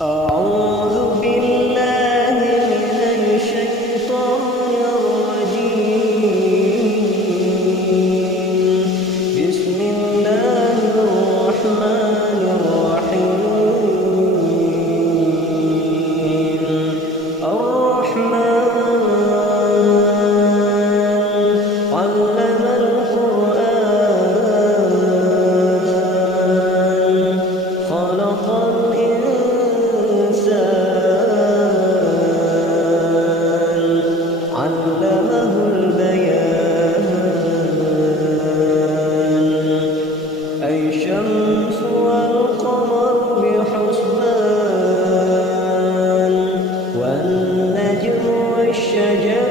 أعوذ بالله من الشيطان الرجيم. بسم الله الرحمن الرحيم. الرحمن علم القرآن خلق علمه البيان. أي الشمس والقمر بحسبان والنجم والشجر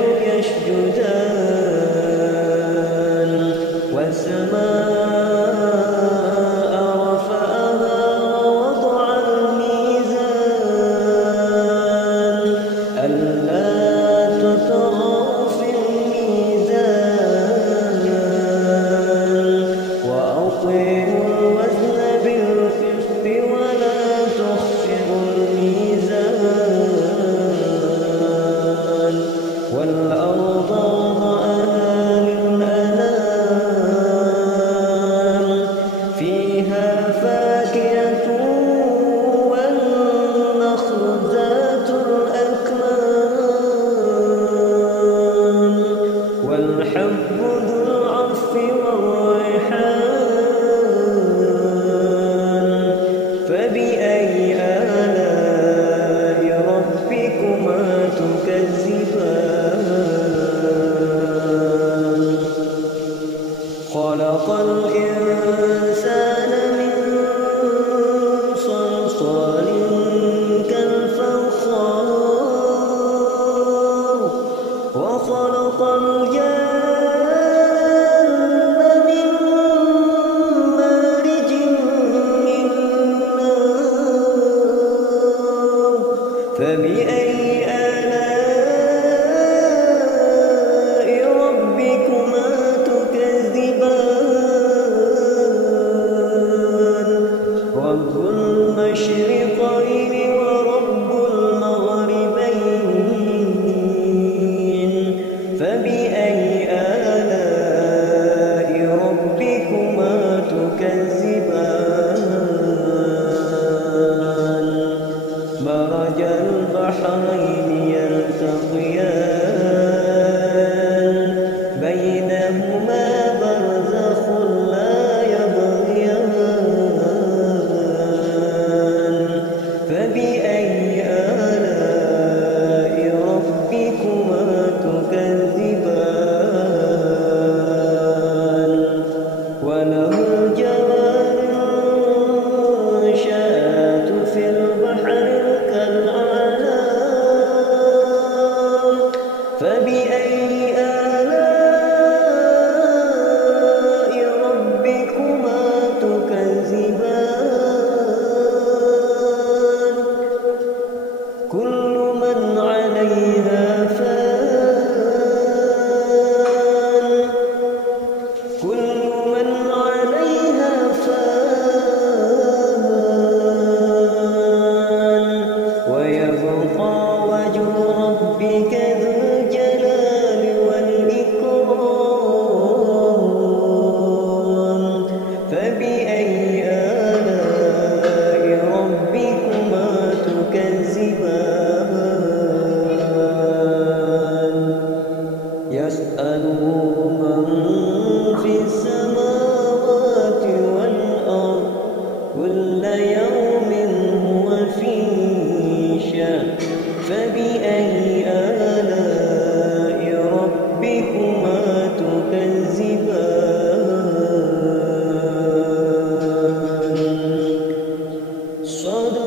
يسجدان والسماء رفعها ووضع الميزان ألا تطغوا في الميزان وأقيموا الوزن بالقسط ولا تخسروا الميزان والأرض وضعها للأنام فيها فاكهة والنخل ذات الأكمام والحب ذو العصف والريحان فبأي آلاء ربكما تكذبان خلق الإنسان من صلصال كالفخار وخلق الجن من مارج من نار فبأي آلاء ربكما تكذبان رب المشرقين ورب المغربين فبأي آلاء ربكما تكذبان مرج البحرين يلتقيان بينهما برزخ لا يبغيان فبأي آلاء ربكما تكذبان وله الجوار المنشآت في البحر كالأعلام فبأي آلاء ربكما تكذبان كل من عليها فان كل من عليها فان ويبقى وجه ربك ذو الجلال والإكرام فبأي آلاء ربكما تكذبان يسأله من في السماوات والأرض كل يوم هو في شأن فبأي آلاء ربكما تكذبان صدق